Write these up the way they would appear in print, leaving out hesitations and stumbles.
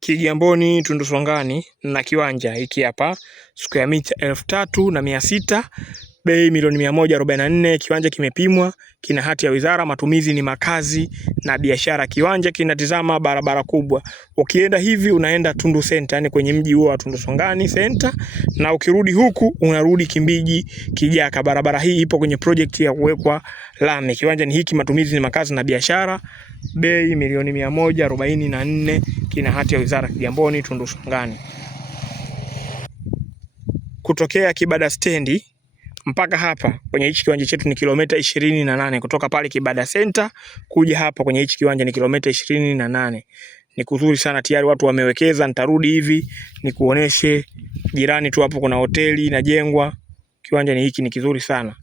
Kigamboni Tundusongani na kiwanja hiki hapa, square mita 3600, bei milioni 144. Kiwanja kimepimwa, kina hati ya wizara, matumizi ni makazi na biashara. Kiwanja kinatizama barabara kubwa. Ukienda hivi unaenda Tundu Center, yani kwenye mji huo wa Tundusongani Center, na ukirudi huku unarudi Kimbiji Kijaka. Barabara hii ipo kwenye project ya kuwekwa lami. Kiwanja ni hiki, matumizi ni makazi na biashara, bei milioni 144, kina hati ya wizara, Kigamboni Tundusongani. Kutokea Kibada stendi mpaka hapa kwenye hichi kiwanja chetu ni kilomita 28. Kutoka pale Kibada Center kuja hapa kwenye hichi kiwanja ni kilomita 28. Ni kuzuri sana, tayari watu wamewekeza. Nitarudi hivi nikuoneshe jirani tu hapo kuna hoteli inajengwa. Kiwanja ni hiki, ni kizuri sana.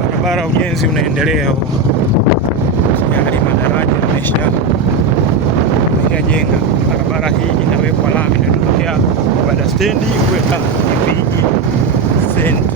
Barabara ujenzi unaendelea huko. Tayari madaraja yameshajenga. Barabara hii inawekwa lami, ndio kutokea Kibada stendi kwenda Kimbiji Center.